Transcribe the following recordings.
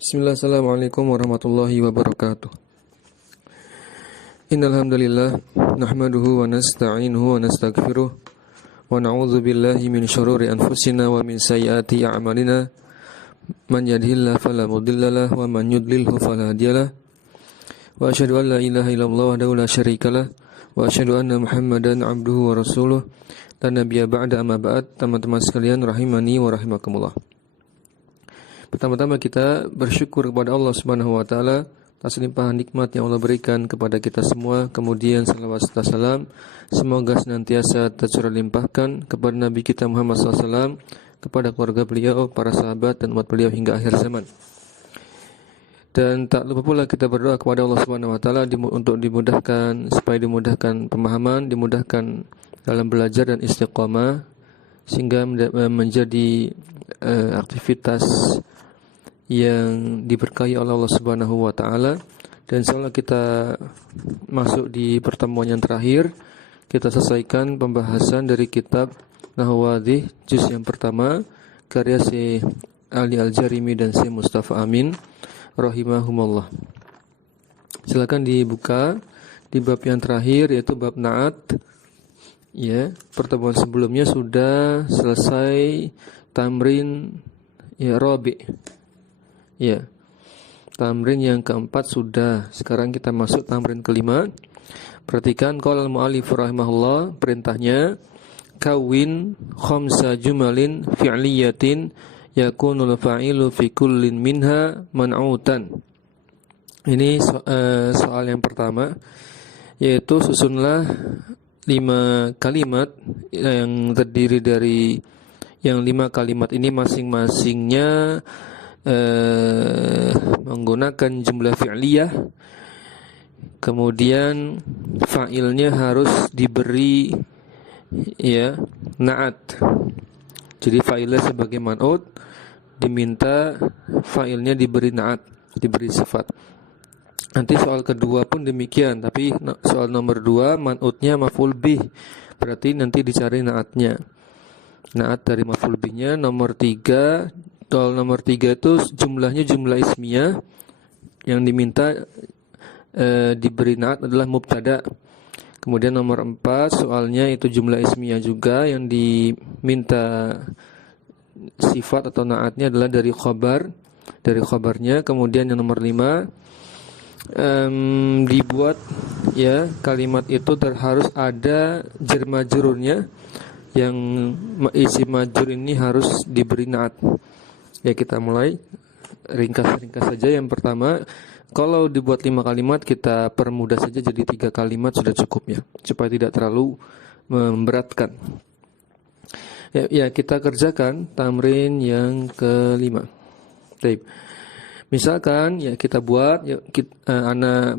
Bismillah, assalamualaikum warahmatullahi wabarakatuh. Innal hamdalillah nahmaduhu wa nasta'inuhu wa nastaghfiruh wa na'udzu billahi min syururi anfusina wa min sayyiati a'malina. Man yahdihillahu fala mudhillalah wa man yudlilhu fala hadiyalah. Wa asyhadu an la ilaha illallah wahdahu la syarikalah wa asyhadu anna Muhammadan 'abduhu wa rasuluh. Dan nabiyya ba'da amma ba'd. Teman-teman sekalian rahimani wa rahimakumullah. Pertama-tama kita bersyukur kepada Allah Subhanahu wa taala atas limpahan nikmat yang Allah berikan kepada kita semua. Kemudian salawat serta salam semoga senantiasa tercurah limpahkan kepada Nabi kita Muhammad SAW, kepada keluarga beliau, para sahabat dan umat beliau hingga akhir zaman. Dan tak lupa pula kita berdoa kepada Allah Subhanahu wa taala untuk dimudahkan, supaya dimudahkan pemahaman, dimudahkan dalam belajar dan istiqamah, sehingga menjadi aktivitas yang diberkahi oleh Allah Subhanahu wa taala. Dan insyaallah kita masuk di pertemuan yang terakhir. Kita selesaikan pembahasan dari kitab Nahwu Wadhih juz yang pertama karya Syekh Ali Al-Jarimi dan Syekh Mustafa Amin rahimahumullah. Silakan dibuka di bab yang terakhir, yaitu bab na'at. Ya, pertemuan sebelumnya sudah selesai tamrin rabi'. Ya, tamrin yang keempat sudah. Sekarang kita masuk tamrin kelima. Perhatikan qala al-mu'allif rahimahullah, perintahnya kawin khamsa jumalin fi'liyatin yakunul fa'ilu fi kullin minha man'utan. Ini soal yang pertama, yaitu susunlah 5 kalimat yang terdiri dari yang 5 kalimat ini masing-masingnya menggunakan jumlah fi'liyah. Kemudian fa'ilnya harus diberi na'at. Jadi fa'ilnya sebagai man'ut, diminta fa'ilnya diberi na'at, diberi sifat. Nanti soal kedua pun demikian, tapi soal nomor 2 man'utnya maf'ul bih, berarti nanti dicari na'atnya. Na'at dari maf'ul bihnya. Nomor 3, soal nomor 3 itu jumlahnya jumlah ismiyah, yang diminta diberi na'at adalah mubtada. Kemudian nomor 4 soalnya itu jumlah ismiyah juga, yang diminta sifat atau na'atnya adalah dari khabar, dari khabarnya. Kemudian yang nomor 5 dibuat kalimat itu harus ada jar majrurnya, yang isi majrur ini harus diberi na'at. Ya, kita mulai ringkas-ringkas saja. Yang pertama, kalau dibuat 5 kalimat, kita permudah saja jadi 3 kalimat sudah cukup ya, supaya tidak terlalu memberatkan. Ya, kita kerjakan tamrin yang kelima. Baik. Misalkan ya kita buat, ana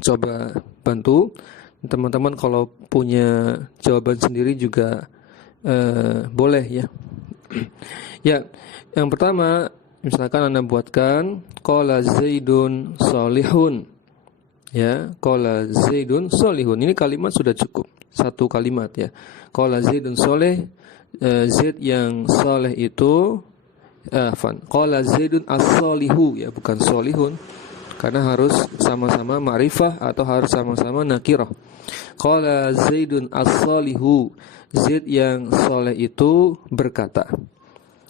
coba bantu. Teman-teman kalau punya jawaban sendiri juga boleh ya. Ya, yang pertama misalkan Anda buatkan qala Zaidun sholihun. Ya, qala Zaidun sholihun. Ini kalimat sudah cukup. 1 kalimat ya. Qala Zaidun sholih, Zaid yang soleh itu qala Zaidun as-sholihu, ya, bukan sholihun. Karena harus sama-sama ma'rifah atau harus sama-sama nakirah. Qala Zaidun as-sholihu, Zaid yang soleh itu berkata.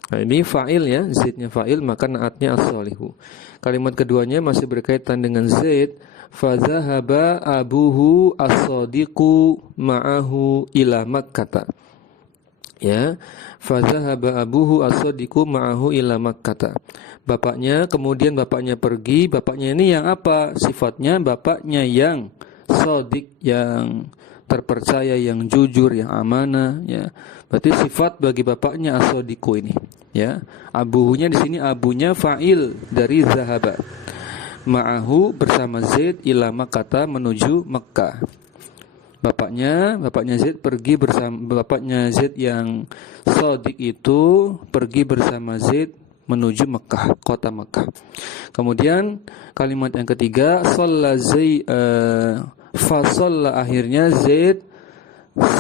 Nah, ini fa'il ya, Zaidnya fa'il, maka na'atnya as-sholihu. Kalimat keduanya masih berkaitan dengan Zaid. Fazahaba abuhu as-sadiqu ma'ahu ila Makkah. Ya, fazahaba abuhu as-sadiqu ma'ahu ila Makkah. Bapaknya, kemudian bapaknya pergi. Bapaknya ini yang apa? Sifatnya bapaknya yang shadiq, yang terpercaya, yang jujur, yang amanah ya. Berarti sifat bagi bapaknya as-sadiqu ini. Ya, abuhunya di sini abunya fa'il dari zahaba. Ma'ahu bersama Zaid ila Makkah, menuju Mekah. Bapaknya Zaid pergi bersama, bapaknya Zaid yang shadiq itu pergi bersama Zaid menuju Mekah, kota Mekah. Kemudian kalimat yang ketiga, shalla Zaid fasalla, akhirnya Zaid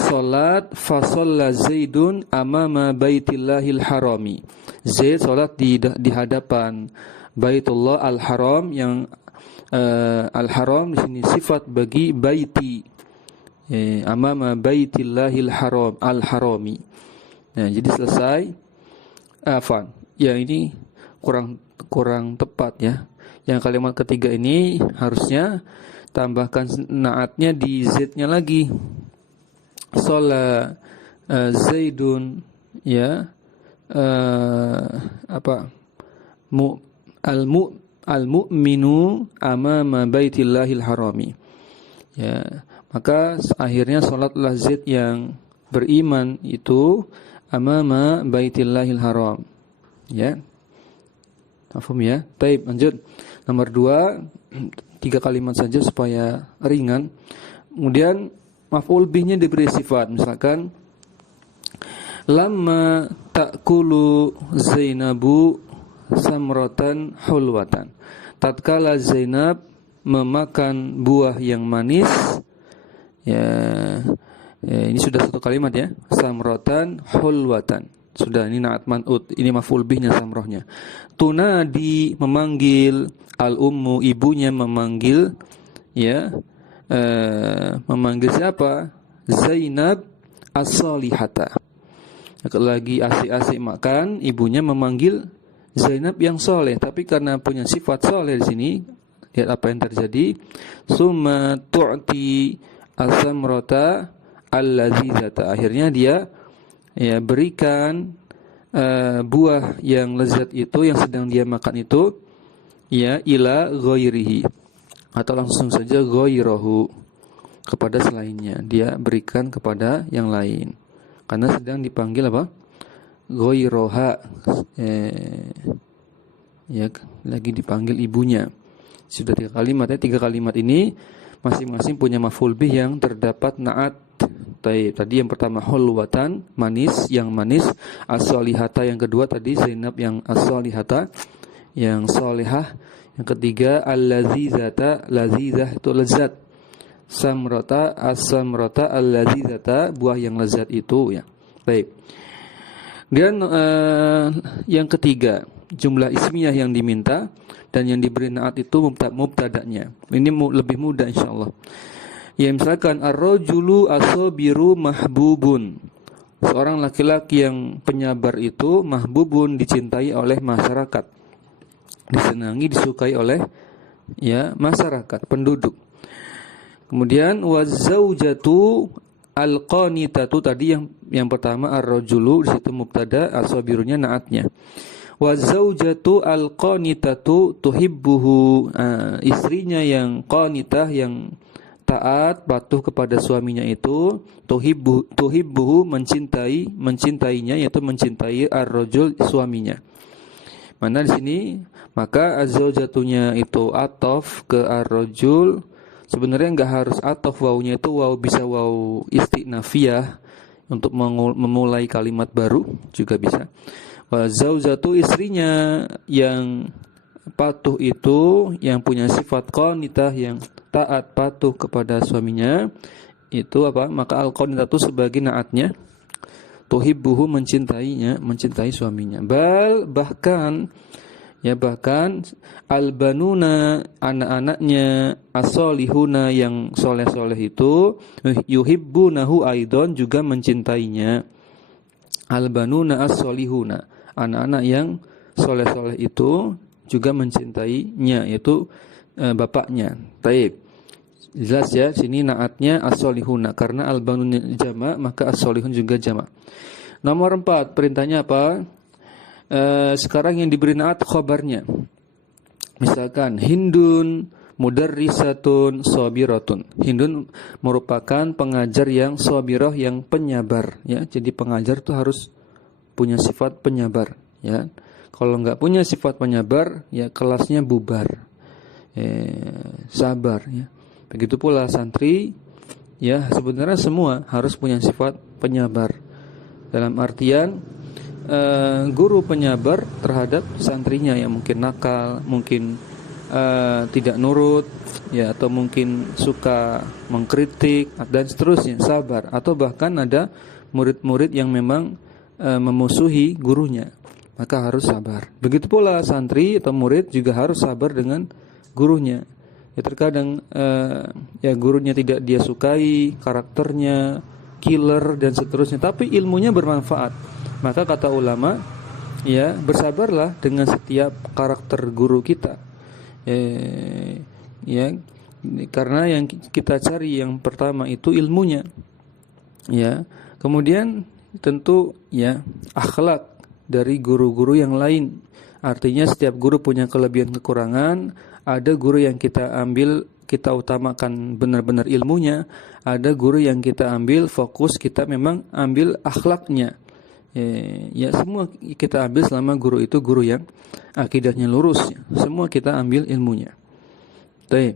salat, fasalla Zaidun amama baitillahil harami. Zaid salat di hadapan Baitullah al-Haram, yang al-Haram di sini sifat bagi baiti, amama baitillahil haram al-harami. Nah, jadi selesai. Ya ini kurang tepat ya. Yang kalimat ketiga ini harusnya tambahkan naatnya di Z-nya lagi. Shola Zaidun, ya, al-mu'minu amama baitillahil harami. Ya, maka akhirnya sholatlah Zaid yang beriman itu amama baitillahil haram. Ya, paham ya? Baik, lanjut. Nomor 2, 3 kalimat saja supaya ringan. Kemudian maf'ul bihnya diberi sifat, misalkan lamma ta'kulu Zainabu samratan hulwatan. Tatkala Zainab memakan buah yang manis, ini sudah satu kalimat ya, samratan hulwatan. Sudah, ini naat man'ut, ini maf'ul bihnya samrohnya. Tunadi memanggil, al-ummu ibunya memanggil, ya. Memanggil siapa? Zainab as-salihata. Lagi asik-asik makan, ibunya memanggil Zainab yang soleh. Tapi karena punya sifat soleh di sini, lihat apa yang terjadi. Summa tu'ti as-samrata allazizata. Akhirnya dia berikan buah yang lezat itu, yang sedang dia makan itu, ya, ila ghairihi, atau langsung saja ghairahu, kepada selainnya. Dia berikan kepada yang lain karena sedang dipanggil apa? Ghairaha, ya, lagi dipanggil ibunya. Sudah 3 kalimat ya. 3 kalimat ini masing-masing punya maf'ul bih yang terdapat naat. Tadi yang pertama hulwatan, manis, yang manis. As-salihata yang kedua tadi Zainab yang as-salihata, yang salihah. Yang ketiga al-lazizata, lazizah itu lezat. Samrata, as-samrata al-lazizata, buah yang lezat itu ya. Baik. Dan yang ketiga, jumlah ismiyah yang diminta dan yang diberi naat itu mubtada'nya. Ini lebih mudah insyaallah. Ya, misalkan ar-rajulu as-sabiru mahbubun. Seorang laki-laki yang penyabar itu mahbubun, dicintai oleh masyarakat. Disenangi, disukai oleh ya masyarakat, penduduk. Kemudian wazaujatu al-qanitatu, tadi yang pertama ar-rajulu, di situ mubtada, as-sabirunya naatnya. Wazaujatu al-qanitatu tuhibbuhu, istrinya yang qanitah, yang taat, patuh kepada suaminya itu, tuhibbuhu mencintainya, yaitu mencintai ar-rajul, suaminya. Mana di sini maka az-zaujatunya itu atof ke ar-rajul. Sebenarnya enggak harus atof, wawunya itu waw, bisa waw istinafiyah untuk memulai kalimat baru juga bisa. Wa zaujatu, istrinya yang patuh itu, yang punya sifat qanitah, yang taat patuh kepada suaminya itu apa? Maka al-qanitatu sebagai naatnya, tuhibbuhu mencintainya, mencintai suaminya. Bahkan al-banuna, anak-anaknya, as-solihuna, yang soleh-soleh itu, yuhibbunahu aidon, juga mencintainya. Al-banuna as-solihuna, anak-anak yang soleh-soleh itu juga mencintainya, yaitu bapaknya. Taib. Jelas ya, sini naatnya as-solihuna, karena al-banun jama', maka as-solihun juga jama'. Nomor 4, perintahnya apa? Sekarang yang diberi naat khobarnya. Misalkan Hindun mudarrisatun sabiratun. Hindun merupakan pengajar yang sabirah, yang penyabar ya. Jadi pengajar itu harus punya sifat penyabar ya. Kalau enggak punya sifat penyabar ya kelasnya bubar. Sabar ya. Begitu pula santri ya, sebenarnya semua harus punya sifat penyabar. Dalam artian guru penyabar terhadap santrinya yang mungkin nakal, mungkin tidak nurut ya, atau mungkin suka mengkritik dan seterusnya, sabar. Atau bahkan ada murid-murid yang memang memusuhi gurunya, maka harus sabar. Begitu pula santri atau murid juga harus sabar dengan gurunya. Ya terkadang ya gurunya tidak dia sukai, karakternya killer dan seterusnya, tapi ilmunya bermanfaat. Maka kata ulama, ya bersabarlah dengan setiap karakter guru kita. Ya karena yang kita cari yang pertama itu ilmunya. Ya, kemudian tentu ya akhlak dari guru-guru yang lain. Artinya setiap guru punya kelebihan kekurangan. Ada guru yang kita ambil, kita utamakan benar-benar ilmunya. Ada guru yang kita ambil fokus, kita memang ambil akhlaknya. Ya semua kita ambil selama guru itu guru yang akidahnya lurus. Semua kita ambil ilmunya. Baik.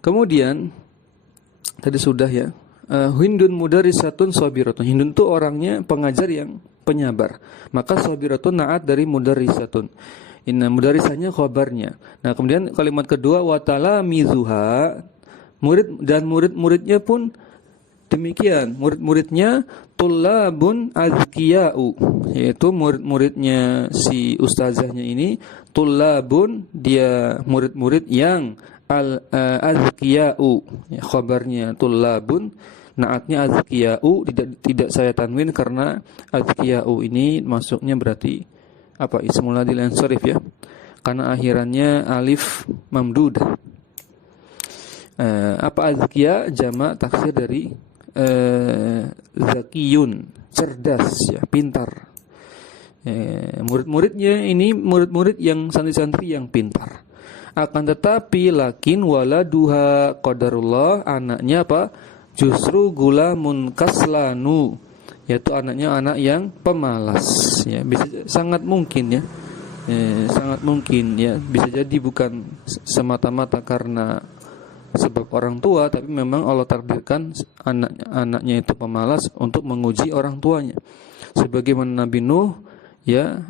Kemudian tadi sudah ya. Hindun mudarisatun sabiratun. Hindun itu orangnya pengajar yang penyabar. Maka sabiratun naat dari mudarisatun. Inna mudarisahnya khabarnya. Nah, kemudian kalimat kedua watala mizuha, murid dan murid-muridnya pun demikian. Murid-muridnya tullabun azkiyau, yaitu murid-muridnya si ustazahnya ini tullabun, dia murid-murid yang azkiyau. Ya, khabarnya tullabun, naatnya azkiyau, tidak saya tanwin karena azkiyau ini masuknya berarti apa, ismul ladil ansharif ya, karena akhirannya alif mamdud. Apa azkiya? Jamak taksir dari zakiyun, cerdas ya, pintar. Murid-muridnya ini murid-murid yang santri-santri yang pintar. Akan tetapi lakin waladuha qadarullah, anaknya apa? Justru gulamun kaslanu, yaitu anaknya anak yang pemalas ya. Bisa sangat mungkin ya. Sangat mungkin ya, bisa jadi bukan semata-mata karena sebab orang tua, tapi memang Allah takdirkan anaknya itu pemalas untuk menguji orang tuanya. Sebagaimana Nabi Nuh ya,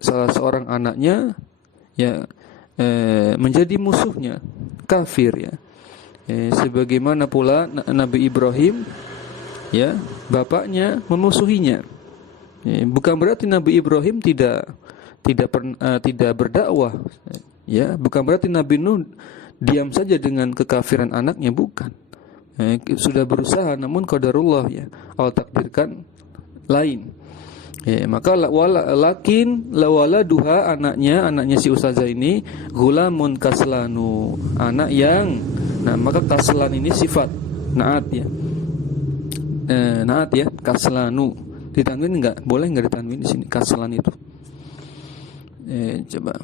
salah seorang anaknya ya menjadi musuhnya, kafir ya. Sebagaimana pula Nabi Ibrahim ya, bapaknya memusuhinya. Bukan berarti Nabi Ibrahim tidak berdakwah ya, bukan berarti Nabi Nuh diam saja dengan kekafiran anaknya, bukan. Sudah berusaha, namun qadarullah ya, Allah takdirkan lain. Maka lakin lawaladuha, anaknya si ustazah ini gulamun kaslanu, anak yang, nah maka kaslan ini sifat naat ya. Naat ya, kaslanu. Ditanwin enggak? Boleh enggak ditanwin di sini kaslan itu? Coba.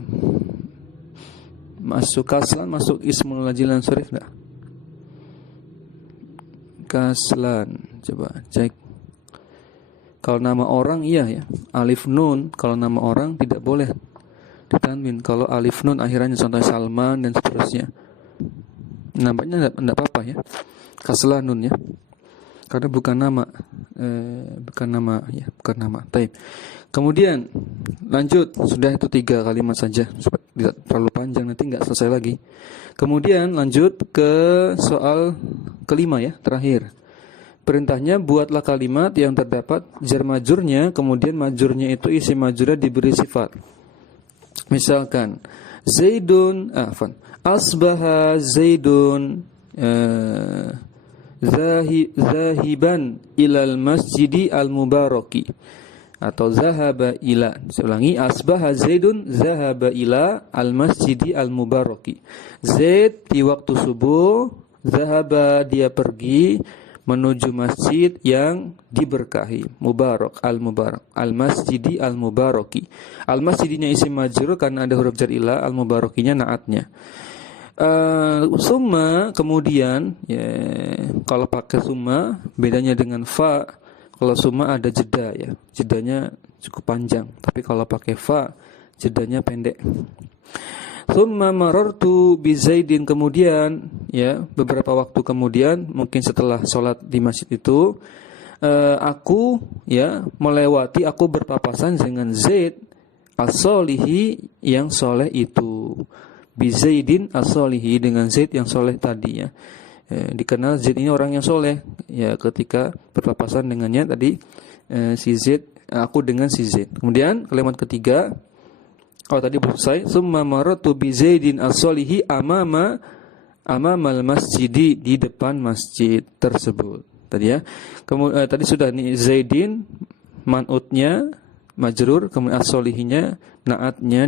Masuk kaslan, masuk ismul lajilan syarif enggak? Kaslan. Coba cek. Kalau nama orang iya ya, alif nun. Kalau nama orang tidak boleh ditanwin. Kalau alif nun akhirannya contoh Salman dan seterusnya, namanya enggak apa-apa ya. Kaslanun ya. Karena bukan nama, bukan nama. Baik. Kemudian lanjut, sudah itu 3 kalimat saja, tidak terlalu panjang, nanti nggak selesai lagi. Kemudian lanjut ke soal kelima ya, terakhir. Perintahnya buatlah kalimat yang terdapat jar majurnya, kemudian majurnya itu isi majurnya diberi sifat. Misalkan Zaidun, asbaha Zaidun zahiban ilal masjidi al-mubaraki, atau zahaba ila. Saya ulangi, asbaha Zaidun zahaba ila al-masjidi al-mubaraki. Zaid di waktu subuh, zahaba dia pergi menuju masjid yang diberkahi, mubarak, al-mubarak, al-masjidi al-mubaraki. Al-masjidinya isim majrur karena ada huruf jar ila, al-mubarakinya naatnya. Summa, kemudian ya, kalau pakai summa bedanya dengan fa. Kalau summa ada jeda ya, jedanya cukup panjang, tapi kalau pakai fa jedanya pendek. Summa marartu bi Zaidin, kemudian ya beberapa waktu kemudian, mungkin setelah sholat di masjid itu, aku ya melewati, aku berpapasan dengan Zaid as-solihi, yang soleh itu. Bi Zaidin as-solihi, dengan Zaid yang soleh tadi ya. Dikenal Zaid ini orang yang soleh ya, ketika berpapasan dengannya tadi si Zaid aku dengan si Zaid. Kemudian kalimat ketiga, tadi belum selesai, summa maratu bi Zaidin as-solihi amamal masjidi, di depan masjid tersebut. Tadi ya. Kemudian tadi sudah nih, Zaidin man'utnya majrur, kemudian as-solihinya naatnya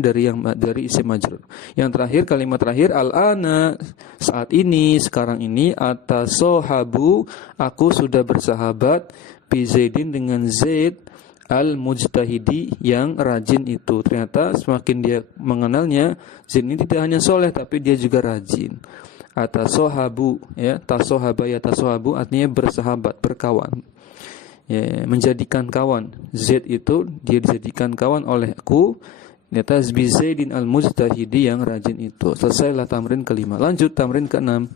dari isim majrur. Yang terakhir, kalimat terakhir, al-ana, saat ini, sekarang ini, atasohabu, aku sudah bersahabat, bi Zaidin, dengan Zaid, al-mujtahidi, yang rajin itu. Ternyata semakin dia mengenalnya, Zaid ini tidak hanya soleh tapi dia juga rajin. Atasohabu, ya, tasohaba ya tasohabu artinya bersahabat, berkawan, ya, menjadikan kawan. Zaid itu dia dijadikan kawan olehku, ternyata bi Zaidin al-mujtahidi, yang rajin itu. Selesailah tamrin kelima. Lanjut tamrin keenam.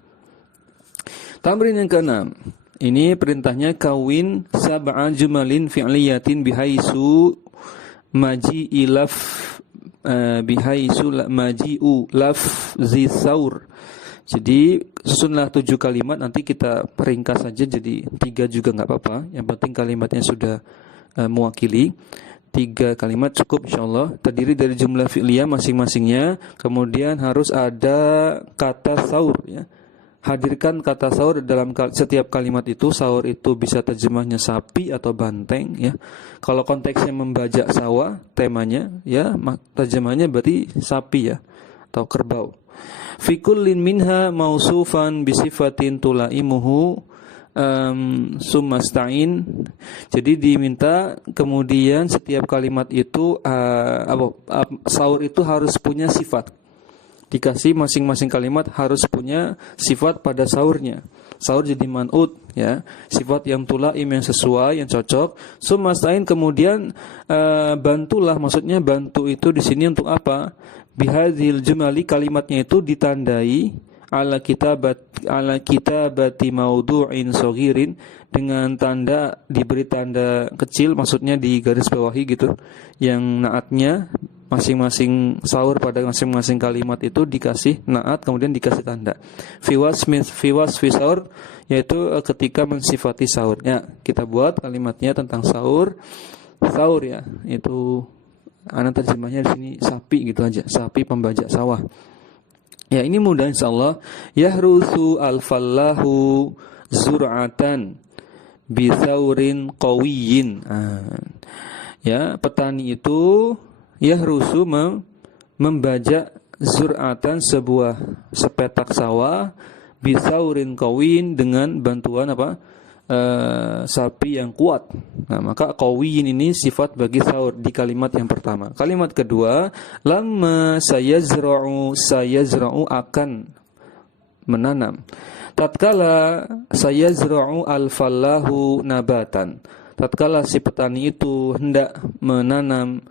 Tamrin yang keenam, ini perintahnya kawin sab'a jumalin fi'liyatin bihaisu maji'i laf bihaisu maji'u lafzi saur. Jadi susunlah 7 kalimat, nanti kita ringkas saja jadi 3 juga nggak apa-apa. Yang penting kalimatnya sudah mewakili. 3 kalimat cukup insyaallah. Terdiri dari jumlah fi'liyah masing-masingnya. Kemudian harus ada kata saur, ya. Hadirkan kata saur dalam setiap kalimat itu. Saur itu bisa terjemahnya sapi atau banteng, ya. Kalau konteksnya membajak sawah temanya, ya, terjemahnya berarti sapi, ya, atau kerbau. Fi kullin minha mausufan bisifatin tulaimuhu summasta'in. Jadi diminta kemudian setiap kalimat itu saur itu harus punya sifat. Dikasih masing-masing kalimat harus punya sifat pada saurnya. Saur jadi man'ut, ya, sifat yang tulaim, yang sesuai, yang cocok. Summasta'in, kemudian bantulah, maksudnya bantu itu di sini untuk apa? Bihadzil jumali, kalimatnya itu ditandai ala kitabati maudu'in saghirin, dengan tanda, diberi tanda kecil, maksudnya di garis bawahi gitu, yang naatnya masing-masing saur pada masing-masing kalimat itu dikasih naat, kemudian dikasih tanda. Fi saur, yaitu ketika mensifati saurnya. Kita buat kalimatnya tentang saur, ya, itu anak terjemahnya di sini sapi gitu aja, sapi pembajak sawah. Ya, ini mudah insyaallah. Yahrusu al-fallahu zur'atan bi thawrin qawiyyin. Ya, petani itu yahrusu membajak zur'atan, sebuah sepetak sawah, bi thawrin qawiyyin, dengan bantuan apa? Sapi yang kuat. Nah, maka qawiyin ini sifat bagi saur di kalimat yang pertama. Kalimat kedua, lamma sayazra'u akan menanam. Tatkala sayazra'u al-fallahu nabatan. Tatkala si petani itu hendak menanam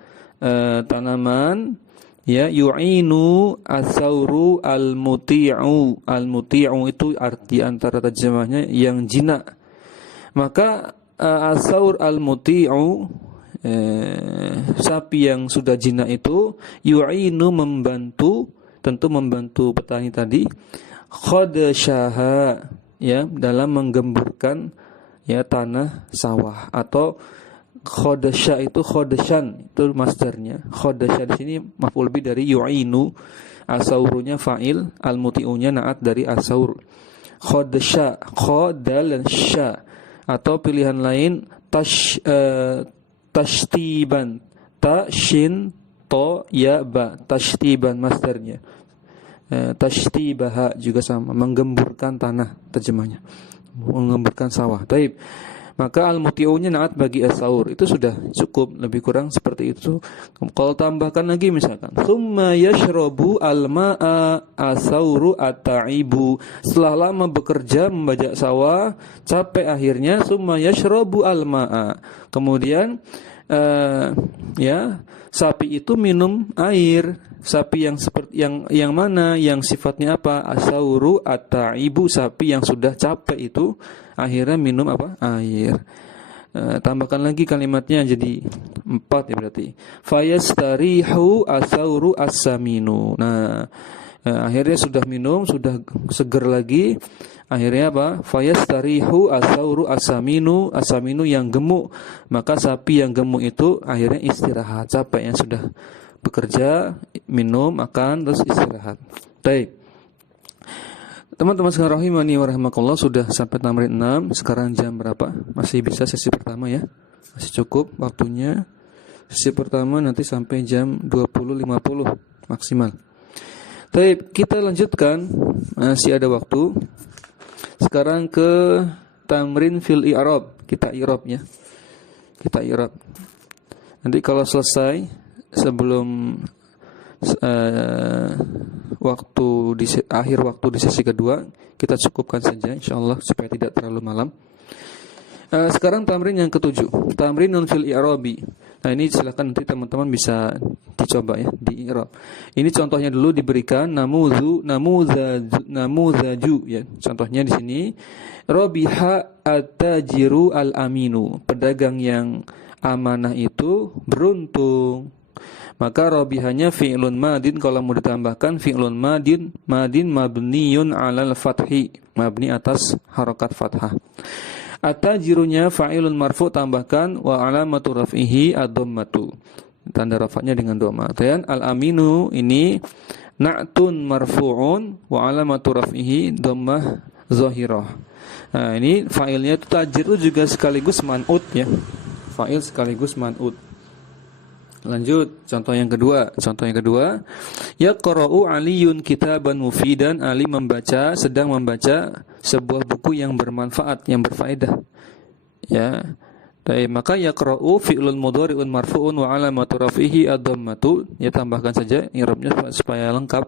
tanaman, ya, yu'inu as-sauru al-muti'u itu arti antara terjemahnya yang jinak. Maka as-saur al-muti'u, sapi yang sudah jinak itu, yu'inu membantu, tentu membantu petani tadi, khadasyaha, ya, dalam menggemburkan, ya, tanah sawah. Atau khadasya itu khadasyan, itu masdarnya. Khadasya di sini maf'ul bi dari yu'inu, as-saurunya fa'il, al-muti'unya naat dari as-saur. Khadasya, khadal sya, atau pilihan lain tashtiban, ta shin to ya ba, tashtiban masdarnya. Tashtibaha juga sama, menggemburkan tanah terjemahnya, menggemburkan sawah. Baik. Maka al-muti'unya naat bagi as-saur. Itu sudah cukup, lebih kurang seperti itu. Kalau tambahkan lagi misalkan, summa yashrabu al-ma'a as-sauru at-ta'ibu. Setelah lama bekerja membajak sawah, capek akhirnya, summa yashrabu al-ma'a. Kemudian ya, sapi itu minum air. Sapi yang seperti yang mana, yang sifatnya apa? As-sauru at-ta'ibu, sapi yang sudah capek itu akhirnya minum apa? Air. Tambahkan lagi kalimatnya jadi 4 ya berarti. Fayastarihu as-sauru as-saminu. Nah, akhirnya sudah minum, sudah seger lagi. Akhirnya apa? Fayastarihu as-sauru as-saminu, as-saminu yang gemuk. Maka sapi yang gemuk itu akhirnya istirahat, capek yang sudah bekerja, minum, makan, terus istirahat. Baik. Teman-teman sekalian rahimani wa rahimakumullah, sudah sampai tamrin 6. Sekarang jam berapa? Masih bisa sesi pertama ya? Masih cukup waktunya. Sesi pertama nanti sampai jam 20.50 maksimal. Baik, kita lanjutkan. Masih ada waktu. Sekarang ke tamrin fil i'rab. Kita i'rab ya. Kita i'rab. Nanti kalau selesai sebelum akhir waktu di sesi kedua, kita cukupkan saja insyaallah supaya tidak terlalu malam. Sekarang tamrin yang ketujuh, tamrinun fil i'rabi. Nah, ini silakan nanti teman-teman bisa dicoba ya di i'rab. Ini contohnya dulu diberikan namuzaju ya. Contohnya di sini rabiha at-tajiru al-aminu. Pedagang yang amanah itu beruntung. Maka rabihanya fi'lun madin, kalau mau ditambahkan fi'lun madin mabniyun 'alal fathi, mabni atas harakat fathah. At-tajirunya fa'ilun marfu, tambahkan wa alamatu raf'ihi ad-dhammatu, tanda rafa'nya dengan dhamma. Dan al-aminu ini na'tun marfu'un wa alamatu raf'ihi dhammah zahirah. Nah, ini fa'ilnya itu tajir itu juga sekaligus man'ut ya. Fa'il sekaligus man'ut. Lanjut, contoh yang kedua. Yaqra'u Aliyun kitaban mufidan. Ali sedang membaca sebuah buku yang bermanfaat, yang berfaedah. Ya. Maka yaqra'u fi'lun mudhari'un marfu'un wa 'alamatu raf'ihi ad-dhammatu. Ya, tambahkan saja i'rabnya supaya lengkap.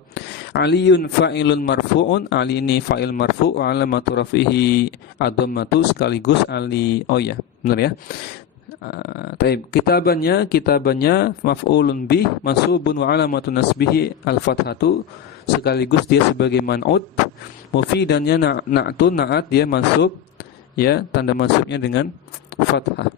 Aliyun fa'ilun marfu'un. Ali ini fa'il marfu' wa 'alamatu raf'ihi ad-dhammatu, sekaligus Ali. Oh ya, benar ya. Kitabannya maf'ulun bih mansubun wa alamatun nasbihi al-fathatu, sekaligus dia sebagai man'ut. Mufidannya na'tun, na'at dia mansub ya, tanda mansubnya dengan fathah.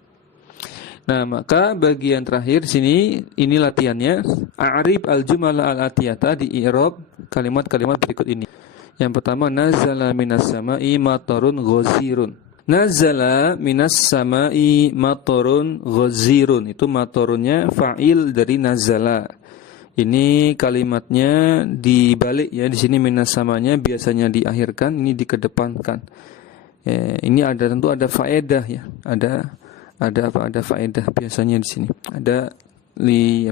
Nah, maka bagian terakhir sini ini latihannya. A'rib al-jumala al-atiyata, di i'rab kalimat-kalimat berikut ini. Yang pertama, nazala minas sama'i matarun ghazirun. Nazala minas sama'i matorun ghazirun. Itu matorunnya fa'il dari nazala. Ini kalimatnya dibalik ya. Di sini minas samanya biasanya diakhirkan, ini dikedepankan. Ya, ini tentu ada faedah ya. Ada faedah biasanya di sini. Ada lil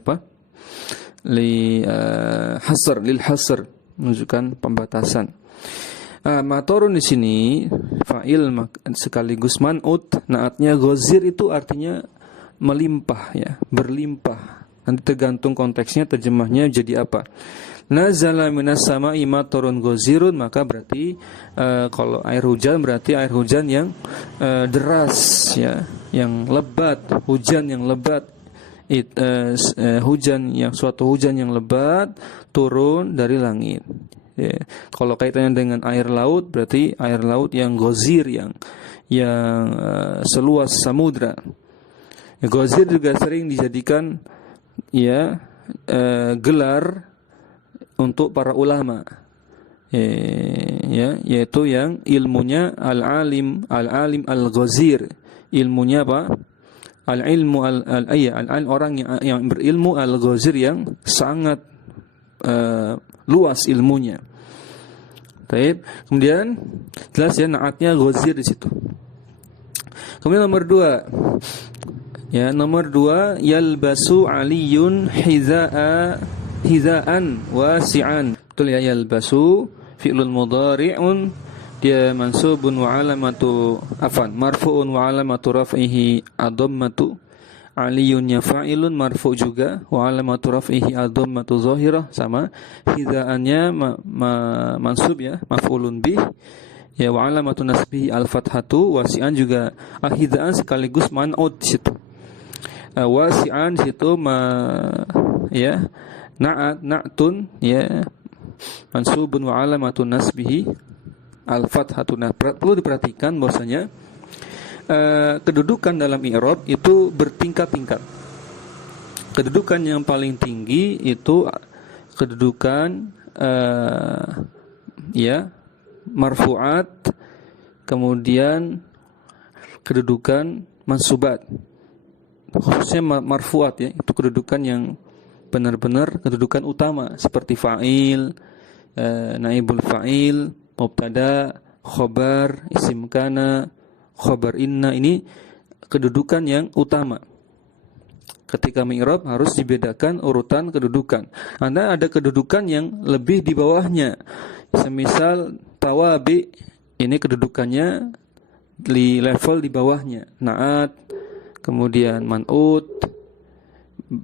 hasr, menunjukkan pembatasan. Matorun di sini fa'il sekaligus man'ut, naatnya ghazir itu artinya melimpah ya, berlimpah. Nanti tergantung konteksnya, terjemahnya jadi apa. Nazala minas sama'i matorun ghazirun, maka berarti kalau air hujan berarti air hujan yang deras ya, yang lebat, hujan yang lebat. Suatu hujan yang lebat turun dari langit. Ya. Kalau kaitannya dengan air laut, berarti air laut yang ghazir, yang seluas samudra. Ya, ghazir juga sering dijadikan ya gelar untuk para ulama. Ya, yaitu yang ilmunya al-alim al-ghazir. Ilmunya apa? Al-ilmu orang yang berilmu, al-ghazir yang sangat luas ilmunya. Baik. Kemudian jelas ya, naatnya ghazir di situ. Kemudian nomor 2. Ya, nomor 2, yalbasu Aliyun hizaan wasi'an. Betul ya, yalbasu fi'lun mudhari'un, dia mansubun wa alamatu marfu'un wa alamatu raf'ihi ad-dhammatu. Aliyunnya fa'ilun marfu' juga, wa alamatu raf'ihi ad-dhammatu zahirah, sama. Hizaannya mansub ya, maf'ulun bih ya, wa alamatu nasbihi al-fathatu. Wasi'an juga hizaan sekaligus man'ut di situ. Wasi'an di situ ya na'tun ya, mansubun wa alamatu nasbihi al-fathatu. Nah, perlu diperhatikan bahwasanya kedudukan dalam i'rab itu bertingkat-tingkat. Kedudukan yang paling tinggi itu kedudukan ya marfu'at kemudian kedudukan mansubat, khususnya marfuat ya, itu kedudukan yang benar-benar kedudukan utama seperti fa'il, naibul fa'il, mubtada, khobar, isim kana, khobar inna, ini kedudukan yang utama. Ketika mi'rab harus dibedakan urutan kedudukan. Anda ada kedudukan yang lebih di bawahnya. Semisal tawabi, ini kedudukannya di level di bawahnya. Na'at, kemudian man'ut.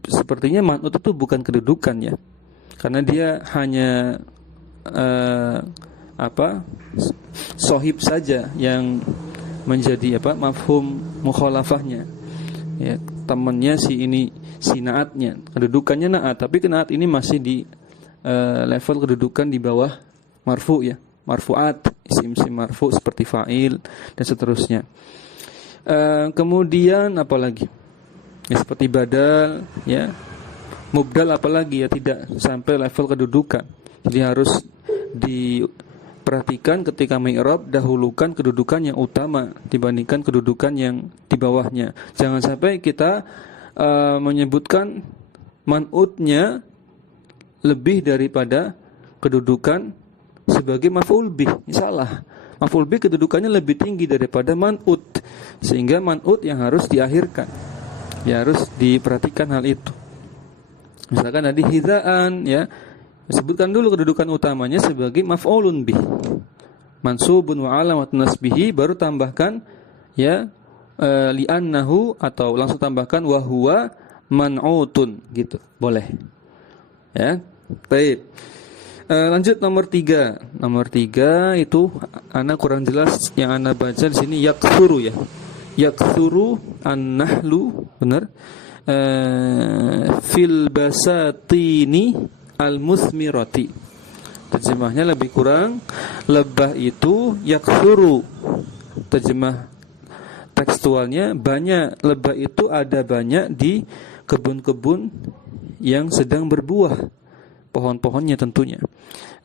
Sepertinya man'ut itu bukan kedudukan ya. Karena dia hanya sohib saja yang menjadi mafhum mukhalafahnya. Ya, temannya si na'atnya, kedudukannya na'at, tapi na'at ini masih di level kedudukan di bawah marfu ya, marfuat, isim-isim marfu seperti fa'il dan seterusnya. Kemudian apalagi? Ya seperti badal ya, mubdal apalagi ya, tidak sampai level kedudukan. Jadi harus diperhatikan ketika mi'rab, dahulukan kedudukan yang utama dibandingkan kedudukan yang di bawahnya. Jangan sampai kita menyebutkan man'utnya lebih daripada kedudukan sebagai maf'ul bih. Salah. Maf'ul bih kedudukannya lebih tinggi daripada man'ut, sehingga man'ut yang harus diakhirkan. Ya harus diperhatikan hal itu. Misalkan tadi hizaan ya, sebutkan dulu kedudukan utamanya sebagai maf'ulun bih, mansubun wa alamatun nasbihi, baru tambahkan ya li'annahu, atau langsung tambahkan wa huwa man'utun gitu. Boleh. Ya. Baik. Lanjut nomor 3. Nomor 3 itu ana kurang jelas yang ana baca di sini yaktsuru ya. Yaktsuru an-nahlu, benar? Fil basatini al-musmirati. Terjemahnya lebih kurang, lebah itu yaktsuru. Terjemah tekstualnya, banyak lebah itu ada banyak di kebun-kebun yang sedang berbuah, pohon-pohonnya tentunya.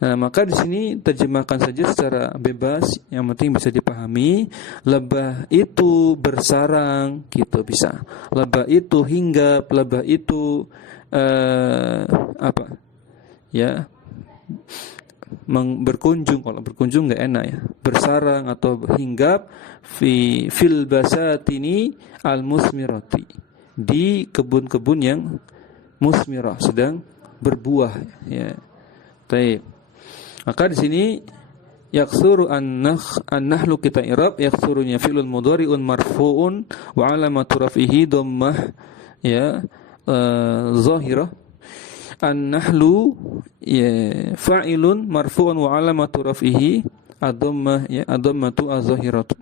Nah, maka di sini terjemahkan saja secara bebas, yang penting bisa dipahami. Lebah itu bersarang, gitu bisa. Lebah itu hinggap, lebah itu ya, berkunjung. Kalau berkunjung nggak enak ya. Bersarang atau hinggap fil basatini al musmirati, di kebun-kebun yang musmirah, sedang berbuah ya. Baik. Maka di sini yaksuru an-nahlu kita i'rab, yaksurunya fi'lun mudhari'un marfu'un wa 'alamatu raf'ihi dhammah ya zahirah. An-nahlu ya fa'ilun marfu'un wa 'alamatu raf'ihi ad-dhammah ya, ad-dhammatu az-zahiratu.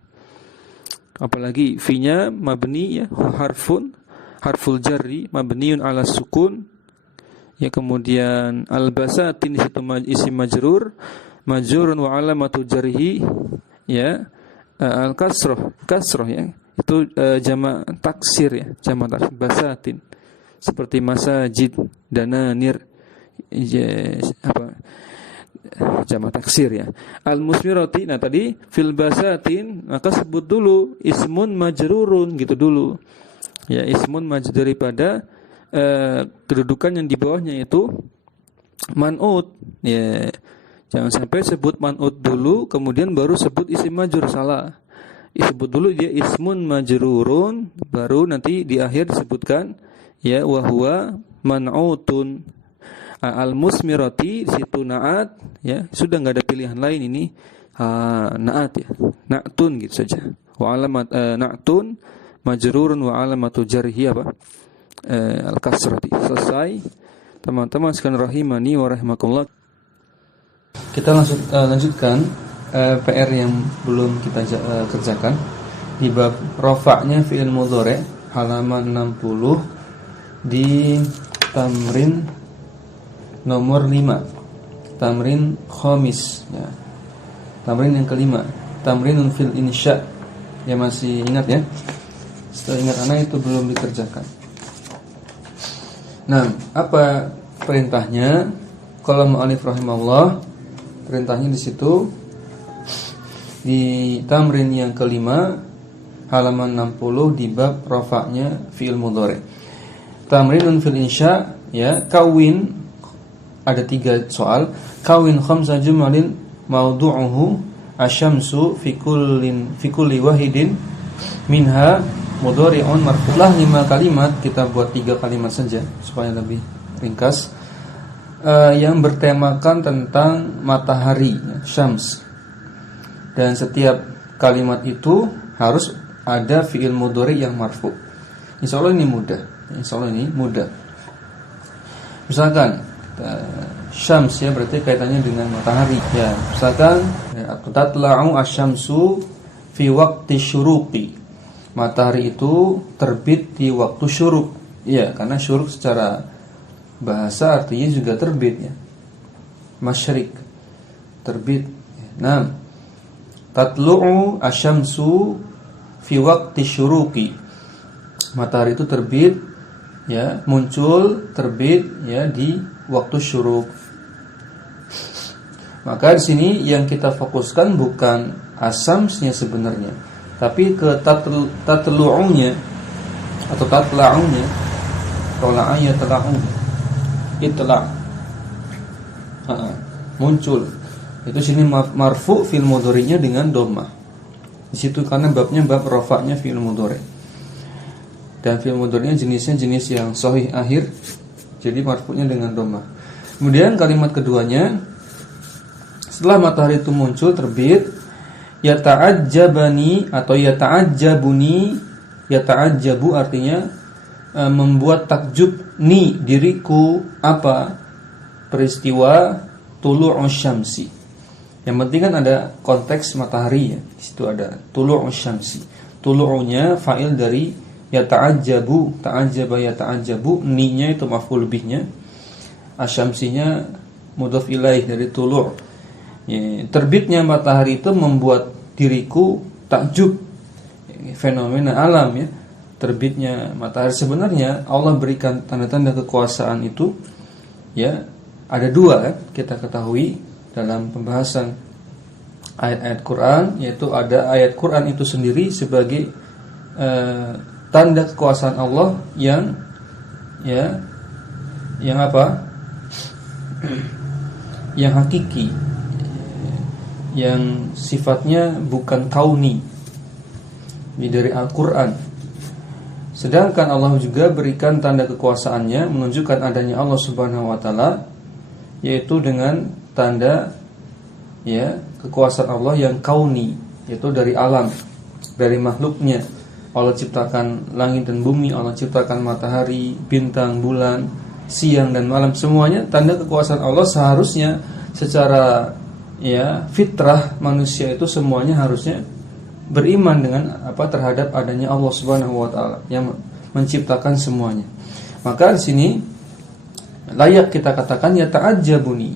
Apalagi fi-nya mabni ya, harful jarri mabniun 'ala sukun. Ya, kemudian al-basatin itu isim majrurun wa alamatu jarhi ya al-kasrah ya. Itu jamak taksir ya, jamak taksir basatin. Seperti masajid, dananir ya, jamak taksir ya. Al-musmirati, nah tadi fil basatin, maka sebut dulu ismun majrurun gitu dulu. Ya, ismun majrur daripada kedudukan yang di bawahnya itu man'ut ya. Jangan sampai sebut man'ut dulu kemudian baru sebut isim majrur, salah. Disebut dulu dia ismun majrurun, baru nanti di akhir disebutkan ya wa huwa man'utun. Al-musmirati di situ na'at ya, sudah enggak ada pilihan lain ini. Na'at ya, na'tun gitu saja. Wa alamat na'tun majrurun wa alamatu jarhi al-kasrati. Selesai teman-teman sekalian rahimani wa rahimakumullah. Kita lanjutkan PR yang belum kita kerjakan di bab rafa'nya fi'il mudhari' halaman 60 di tamrin nomor 5, tamrin khamis ya. Tamrin yang kelima, tamrinun fil insya'. Ya masih ingat ya? Setelah ingat anak itu belum dikerjakan. Nah, apa perintahnya? Kalau mu'allif rahimahullah, perintahnya di situ di tamrin yang kelima halaman 60 di bab rafa'nya fi'il mudhari. Tamrinun fil insya, ya, kawin, ada 3 soal. Kawin khamsa jumalin mawdu'uhu asyamsu fi kulli wahidin minha mudhari'un marfu'lah. 5 kalimat, kita buat 3 kalimat saja supaya lebih ringkas, yang bertemakan tentang matahari, syams. Dan setiap kalimat itu harus ada fi'il mudhari yang marfu'. Insyaallah ini mudah. Misalkan syams, ya, berarti kaitannya dengan matahari, ya. Misalkan tatla'u asyamsu fi waqti syuruqi. Matahari itu terbit di waktu syuruk. Ya, karena syuruk secara bahasa artinya juga terbit, ya. Masyrik, terbit. Nah, tatlu'u asyamsu fi waqti syuruqi. Matahari itu terbit, ya, muncul, terbit, ya, di waktu syuruk. Maka di sini yang kita fokuskan bukan asamsnya sebenarnya, tapi ke tatlu'unya atau tatla'unya. Tola'a ya tala'u, itla', muncul. Itu sini marfu' fil mudhari'nya dengan dhammah. Di situ karena babnya bab rafa'nya fi'il mudhari'. Dan fi'il mudhari'nya jenisnya jenis yang sahih akhir, jadi marfu'nya dengan dhammah. Kemudian kalimat keduanya, setelah matahari itu muncul, terbit, yata'ajjabani atau yata'ajjabuni. Yata'ajjabu artinya membuat takjub, ni, diriku, apa? Peristiwa tulu'us syamsi. Yang penting kan ada konteks matahari, ya. Di situ ada tulu'us syamsi. Tulu'unya fa'il dari yata'ajjabu, ta'ajjaba yata'ajjabu, ni-nya itu maf'ul bihnya, asyamsinya mudhaf ilaih dari tulu'. Ya, terbitnya matahari itu membuat diriku takjub, fenomena alam, ya. Terbitnya matahari, sebenarnya Allah berikan tanda-tanda kekuasaan itu, ya, ada 2, kan, kita ketahui dalam pembahasan ayat-ayat Quran, yaitu ada ayat Quran itu sendiri sebagai tanda kekuasaan Allah yang, ya, yang apa? Yang hakiki, yang sifatnya bukan kauni, dari Al-Quran. Sedangkan Allah juga berikan tanda kekuasaannya, menunjukkan adanya Allah Subhanahu wa taala, yaitu dengan tanda, ya, kekuasaan Allah yang kauni, yaitu dari alam, dari makhluknya. Allah ciptakan langit dan bumi, Allah ciptakan matahari, bintang, bulan, siang dan malam, semuanya tanda kekuasaan Allah. Seharusnya secara, ya, fitrah manusia itu semuanya harusnya beriman dengan apa terhadap adanya Allah Subhanahu wa taala yang menciptakan semuanya. Maka di sini layak kita katakan ya ta'ajjabuni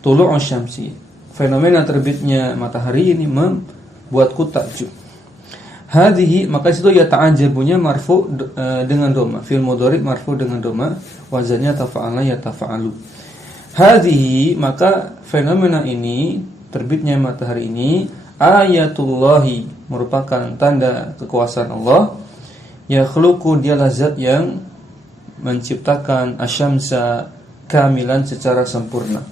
tulu'us syamsi. Fenomena terbitnya matahari ini membuatku takjub. Hadhihi, maka situ ya ta'ajjabunya marfu dengan dhamma, fil mudhari marfu dengan dhamma, wazannya tafa'ala ya tafa'alu. Hadhihi, maka fenomena ini, terbitnya matahari ini, ayatullahi, merupakan tanda kekuasaan Allah. Ya khluqu, dialah zat yang menciptakan asyamsa kamilan, secara sempurna.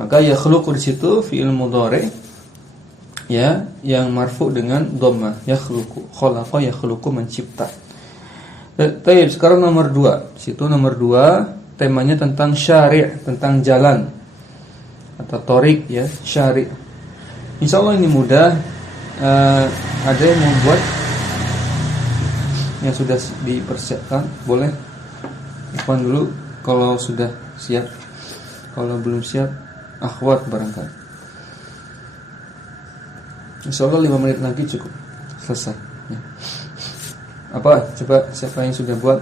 Maka ya khluqu di situ fi'il mudhari, ya, yang marfu dengan dhamma, ya khluqu, khalaqa ya khluqu, mencipta. Baik, sekarang nomor 2. Situ nomor 2 temanya tentang syari', tentang jalan atau torik, ya, syari'. Insyaallah ini mudah. Ada yang membuat yang sudah dipersiapkan, boleh ikhwan dulu kalau sudah siap. Kalau belum siap, akhwat barangkali. Insyaallah 5 menit lagi cukup selesai, ya. Apa? Coba siapa yang sudah buat?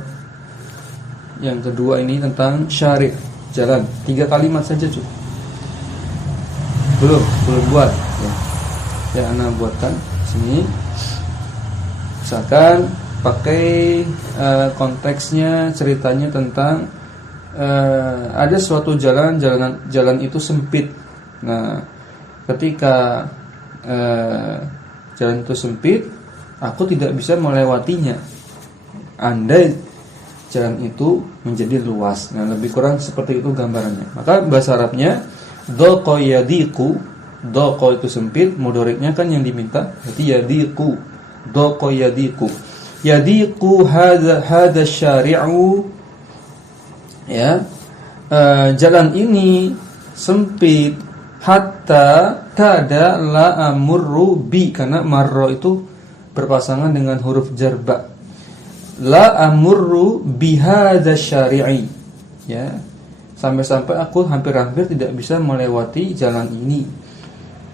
Yang kedua ini tentang syari', jalan. 3 kalimat saja cukup. Belum buat, ya. Ya, ana buatkan sini. Misalkan pakai konteksnya, ceritanya tentang ada suatu jalan itu sempit. Nah, ketika jalan itu sempit, aku tidak bisa melewatinya. Andai jalan itu menjadi luas. Nah, lebih kurang seperti itu gambarannya. Maka bahasa Arabnya dhaqa yadiqu, dhaqa itu sempit, mudhari'nya kan yang diminta, berarti yadiqu, dhaqa yadiqu. Yadiqu hadza syari'u, ya. Jalan ini sempit hatta kada la amurru bi, karena marra itu berpasangan dengan huruf jarba. La amurru bihadza syari'i, ya, sampai-sampai aku hampir-hampir tidak bisa melewati jalan ini.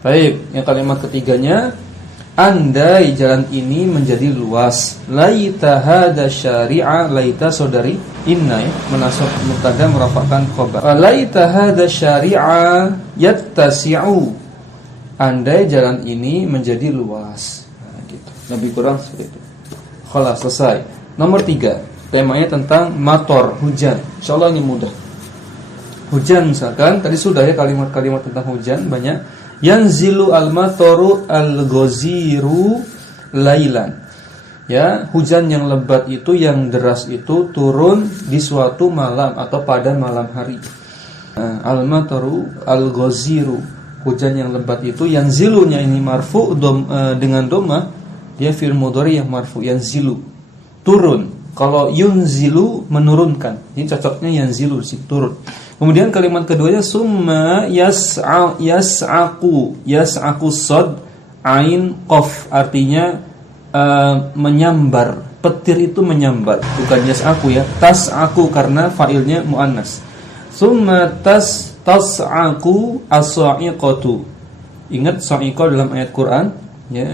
Baik, yang kalimat ketiganya, andai jalan ini menjadi luas, laita hadza syari'a, laita saudari inna, ya, menasab mubtada merafa'kan khabar. Laita hadza syari'a yattasi'u, andai jalan ini menjadi luas. Nah, gitu. Lebih kurang seperti itu. Khalas, selesai. Nomor 3, temanya tentang mator, hujan. Insyaallah ini mudah. Hujan misalkan, tadi sudah ya kalimat-kalimat tentang hujan banyak. Yanzilu al-matoru al-ghaziru lailan. Ya, hujan yang lebat itu, yang deras itu turun di suatu malam atau pada malam hari. Al-matoru al-ghaziru, hujan yang lebat itu, yanzilunya ini marfu dengan dhamma, dia fi'il mudhari yang marfu, yanzilu, turun. Kalau yunzilu, menurunkan. Ini cocoknya yanzilu sih, turun. Kemudian kalimat keduanya summa yas'aqu, yas'aqu sad ain qaf, artinya menyambar. Petir itu menyambar, bukan yas'aqu ya. Tas'aqu karena fa'ilnya muannas. Summa tas'aqu as-sa'iqatu. Ingat sa'iqah dalam ayat Quran, ya.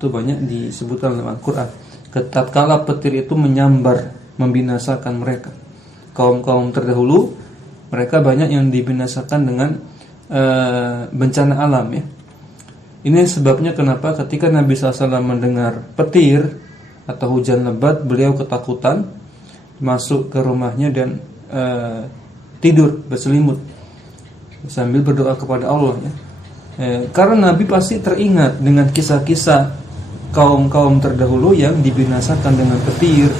Itu banyak disebutkan dalam Al-Qur'an. Tatkala petir itu menyambar, membinasakan mereka. Kaum-kaum terdahulu, mereka banyak yang dibinasakan dengan bencana alam, ya. Ini sebabnya kenapa ketika Nabi SAW mendengar petir atau hujan lebat, beliau ketakutan, masuk ke rumahnya dan tidur berselimut sambil berdoa kepada Allah, ya. Karena Nabi pasti teringat dengan kisah-kisah kaum-kaum terdahulu yang dibinasakan dengan petir,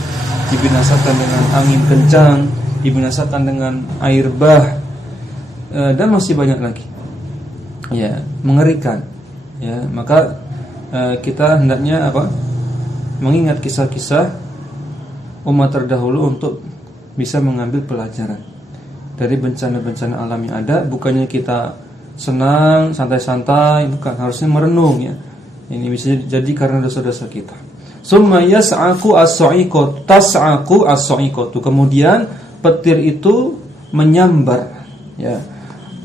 dibinasakan dengan angin kencang, dibinasakan dengan air bah, dan masih banyak lagi. Ya, mengerikan. Ya, maka kita hendaknya mengingat kisah-kisah umat terdahulu untuk bisa mengambil pelajaran dari bencana-bencana alam yang ada. Bukannya kita senang, santai-santai, bukan, harusnya merenung, ya. Ini bisa jadi karena dosa-dosa kita. Summa yas'aqu as-sa'iqatu, tas'aqu as-sa'iqatu. Kemudian petir itu menyambar, ya.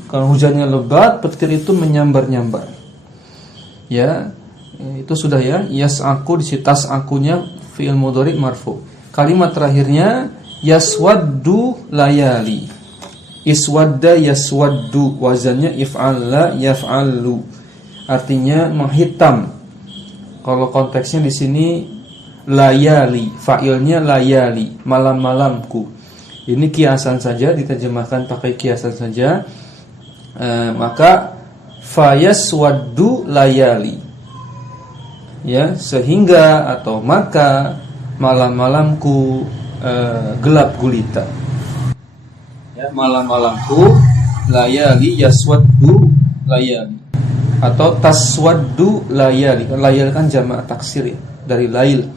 Kalau hujannya lebat, petir itu menyambar-nyambar. Ya, itu sudah ya. Yas'aqu, di situ tas'aqunya fi'il mudhari marfu. Kalimat terakhirnya yaswaddu layali. Iswadda yaswaddu, wazannya if'alla yaf'allu. Artinya menghitam. Kalau konteksnya di sini layali, fa'ilnya layali, malam-malamku. Ini kiasan saja, diterjemahkan pakai kiasan saja. Maka fayaswaddu layali, ya, sehingga atau maka malam-malamku gelap gulita. Ya, malam-malamku layali yaswaddu layali. Atau taswaddu layali. Layal kan jamak taksir, ya, dari lail.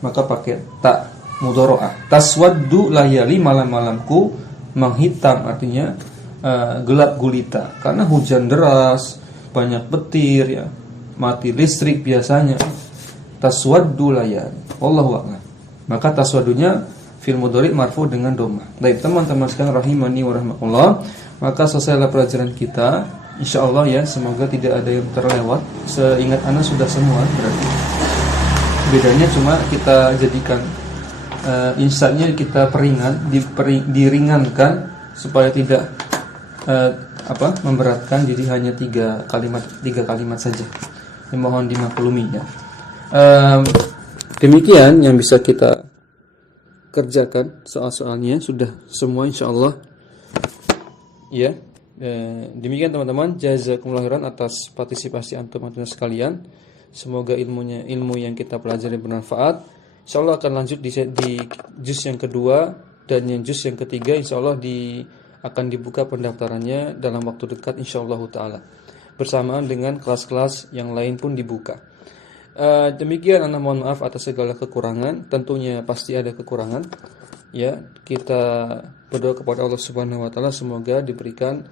Maka pakai ta mudharaah. Taswaddu layali, malam-malamku menghitam, artinya gelap gulita. Karena hujan deras, banyak petir, ya, mati listrik biasanya. Taswaddu layali. Wallahu a'lam. Maka taswaddunya fil mudhari marfu dengan dhammah. Baik, teman-teman sekalian rahimani wa rahmatullah. Maka selesailah pelajaran kita. Insyaallah, ya, semoga tidak ada yang terlewat. Seingat Anda sudah semua berarti. Bedanya cuma kita jadikan insanya kita diringankan supaya tidak memberatkan. Jadi hanya 3 kalimat saja. Mohon dimaklumi, ya. Demikian yang bisa kita kerjakan. Soal-soalnya sudah semua insyaallah, ya. Demikian teman-teman, jazakumullah khairan atas partisipasi antum sekalian. Semoga ilmu yang kita pelajari bermanfaat. Insyaallah akan lanjut di juz yang kedua dan yang juz yang ketiga insyaallah akan dibuka pendaftarannya dalam waktu dekat insyaallah taala. Bersamaan dengan kelas-kelas yang lain pun dibuka. Demikian, ana mohon maaf atas segala kekurangan. Tentunya pasti ada kekurangan. Ya, kita berdoa kepada Allah Subhanahu wa taala semoga diberikan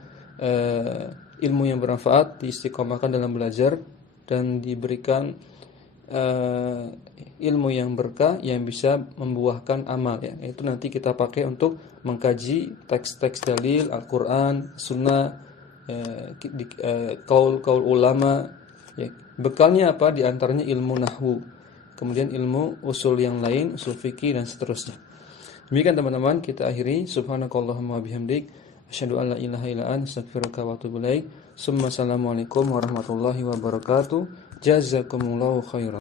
ilmu yang bermanfaat, diistiqomahkan dalam belajar dan diberikan ilmu yang berkah yang bisa membuahkan amal ya. Itu nanti kita pakai untuk mengkaji teks-teks dalil Al-Qur'an, Sunnah, kaul ulama ya. Bekalnya apa? Di antaranya ilmu nahwu, kemudian ilmu usul yang lain, usul fikih dan seterusnya. Demikian teman-teman, kita akhiri. Subhanakallahumma wabihamdik, asyhadu an la ilaha illa anta, astaghfiruka wa atubu ilaik. Assalamualaikum warahmatullahi wabarakatuh. Jazakumullahu khairan.